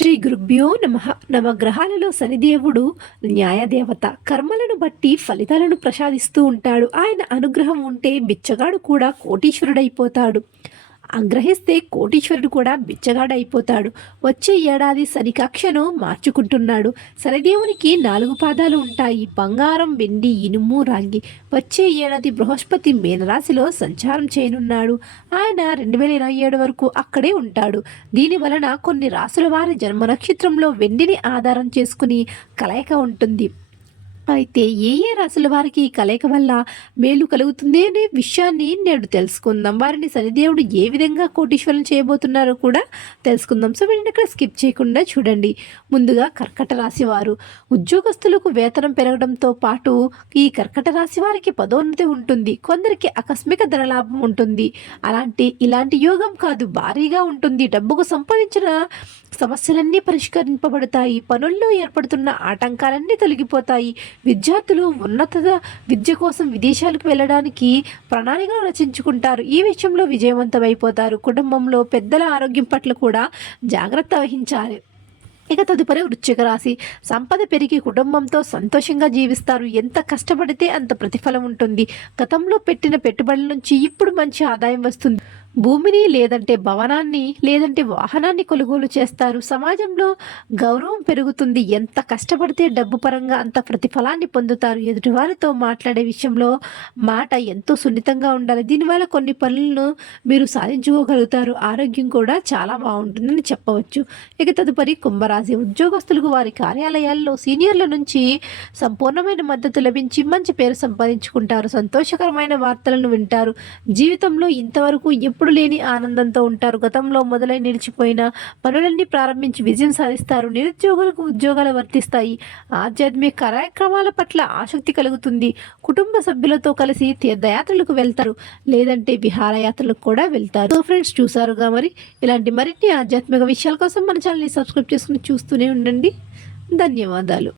శ్రీ గురుభ్యో నమ. నవగ్రహాలలో శనిదేవుడు న్యాయదేవత. కర్మలను బట్టి ఫలితాలను ప్రసాదిస్తూ ఉంటాడు. ఆయన అనుగ్రహం ఉంటే బిచ్చగాడు కూడా కోటీశ్వరుడైపోతాడు. ఆగ్రహిస్తే కోటీశ్వరుడు కూడా బిచ్చగాడైపోతాడు. వచ్చే ఏడాది శనికక్షను మార్చుకుంటున్నాడు. శనిదేవునికి నాలుగు పాదాలు ఉంటాయి. బంగారం వెండి ఇనుము రాగి. వచ్చే ఏడాది బృహస్పతి మీనరాశిలో సంచారం చేయనున్నాడు. ఆయన రెండు వేల ఇరవై ఏడు వరకు అక్కడే ఉంటాడు. దీని వలన కొన్ని రాసుల వారి జన్మ నక్షత్రంలో వెండిని ఆధారం చేసుకుని కలయిక ఉంటుంది. అయితే ఏ ఏ రాశుల వారికి ఈ కలయిక వల్ల మేలు కలుగుతుంది అనే విషయాన్ని నేడు తెలుసుకుందాం. వారిని శనిదేవుడు ఏ విధంగా కోటీశ్వరం చేయబోతున్నారో కూడా తెలుసుకుందాం. సో వీటిని ఇక్కడ స్కిప్ చేయకుండా చూడండి. ముందుగా కర్కట రాశి వారు. ఉద్యోగస్తులకు వేతనం పెరగడంతో పాటు ఈ కర్కట రాశి వారికి పదోన్నతి ఉంటుంది. కొందరికి ఆకస్మిక ధనలాభం ఉంటుంది. అలాంటి ఇలాంటి యోగం కాదు భారీగా ఉంటుంది. డబ్బుకు సంపాదించిన సమస్యలన్నీ పరిష్కరింపబడతాయి. పనుల్లో ఏర్పడుతున్న ఆటంకాలన్నీ తొలగిపోతాయి. విద్యార్థులు ఉన్నత విద్య కోసం విదేశాలకు వెళ్ళడానికి ప్రణాళికలు రచించుకుంటారు. ఈ విషయంలో విజయవంతమైపోతారు. కుటుంబంలో పెద్దల ఆరోగ్యం పట్ల కూడా జాగ్రత్త వహించాలి. ఇక తదుపరి వృశ్చిక రాశి. సంపద పెరిగి కుటుంబంతో సంతోషంగా జీవిస్తారు. ఎంత కష్టపడితే అంత ప్రతిఫలం ఉంటుంది. గతంలో పెట్టిన పెట్టుబడుల నుంచి ఇప్పుడు మంచి ఆదాయం వస్తుంది. భూమిని లేదంటే భవనాన్ని లేదంటే వాహనాన్ని కొనుగోలు చేస్తారు. సమాజంలో గౌరవం పెరుగుతుంది. ఎంత కష్టపడితే డబ్బు పరంగా అంత ప్రతిఫలాన్ని పొందుతారు. ఎదుటివారితో మాట్లాడే విషయంలో మాట ఎంతో సున్నితంగా ఉండాలి. దీనివల్ల కొన్ని పనులను మీరు సాధించుకోగలుగుతారు. ఆరోగ్యం కూడా చాలా బాగుంటుందని చెప్పవచ్చు. ఇక తదుపరి కుంభరాశి ఉద్యోగస్తులకు వారి కార్యాలయాల్లో సీనియర్ల నుంచి సంపూర్ణమైన మద్దతు లభించి మంచి పేరు సంపాదించుకుంటారు. సంతోషకరమైన వార్తలను వింటారు. జీవితంలో ఇంతవరకు ఎప్పుడు ఎప్పుడు లేని ఆనందంతో ఉంటారు. గతంలో మొదలై నిలిచిపోయిన పనులన్నీ ప్రారంభించి విజయం సాధిస్తారు. నిరుద్యోగులకు ఉద్యోగాలు వర్తిస్తాయి. ఆధ్యాత్మిక కార్యక్రమాల పట్ల ఆసక్తి కలుగుతుంది. కుటుంబ సభ్యులతో కలిసి తీర్థయాత్రలకు వెళ్తారు. లేదంటే విహారయాత్రలకు కూడా వెళ్తారు. సో ఫ్రెండ్స్ చూసారుగా మరి? ఇలాంటి మరిన్ని ఆధ్యాత్మిక విషయాల కోసం మన ఛానల్ని సబ్స్క్రైబ్ చేసుకుని చూస్తూనే ఉండండి. ధన్యవాదాలు.